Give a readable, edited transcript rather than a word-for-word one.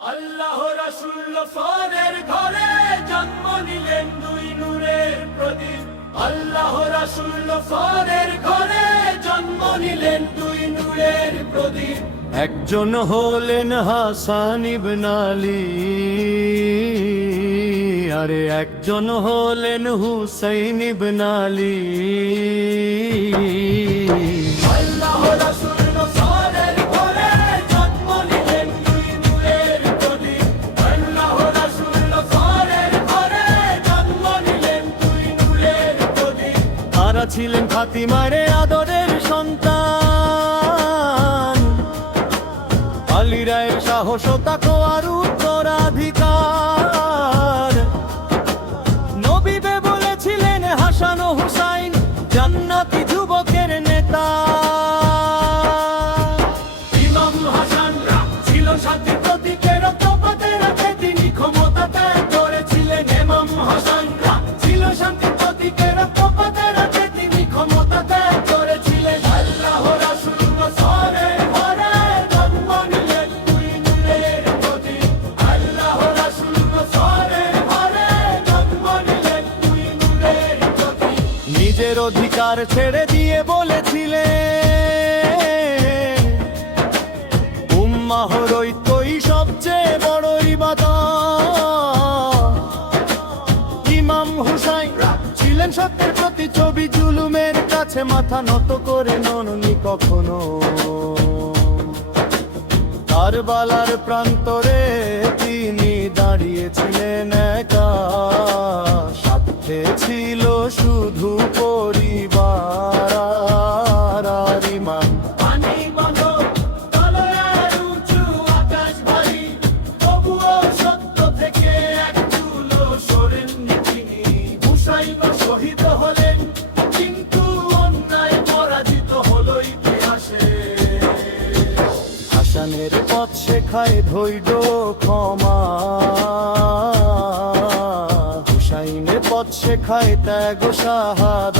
আল্লাহ রাসূল ফরের ঘরে জন্ম নিলেন দুই নূরের প্রদীপ। আল্লাহ রাসূল ফরের ঘরে জন্ম নিলেন দুই নূরের প্রদীপ। একজন হলেন হাসান ইবনে আলী, আরে একজন হলেন হুসাইন ইবনে আলী। আল্লাহ রাসূল ফরের ঘরে জন্ম নিলেন দুই নূরের প্রদীপ। আল্লাহ রাসূল ফরের ঘরে জন্ম নিলেন দুই নূরের প্রদীপ। তারা ছিলেন ফাতিমার আদরের সন্তান, আলী রায়ের সাহসতা আর উত্তরাধিকার। নবীবে বলেছিলেন হাসান ও হুসাইন জান্নাতি যুবকের নেতা। ইমাম হাসান ছিল শান্তির প্রতীকের, তফাতে রাখে তিনি ক্ষমতা ত্যাগ করেছিলেন। ইমাম হাসান ছিল শান্তির প্রতীকের, তফাতে রাখে তিনি ক্ষমতা ত্যাগ করেছিলেন। আল্লাহ রাসূল ফরের ঘরে জন্ম নিলেন দুই নূরের প্রদীপ। আল্লাহ রাসূল ফরের ঘরে জন্ম নিলেন দুই নূরের প্রদীপ। নিজের অধিকার ছেড়ে দিয়ে বলেছিলেন উম্মাহর ঐক্যই সবচেয়ে বড় ইবাদত। ইমাম হুসাইন ছিলেন সত্যের প্রতিচ্ছবি, জুলুমের কাছে মাথা নত করে নননি কখনো। কারবালার প্রান্তরে তিনি দাঁড়িয়েছিলেন একা, সাথে ছিল শুধু পরিবার আর ইমান। পানি বাঁধো তলোয়ার উঁচু আকাশ ভারী, তবুও সত্য থেকে এক চুলো সরেননি তিনি। হুসাইন শহীদ হলেন কিন্তু অন্যায় পরাজিত হলো ইতিহাসে। হাসানের পথ শেখায় ধৈর্য ক্ষমা, হুসাইনের পথ শেখায় ত্যাগ শাহাদাত।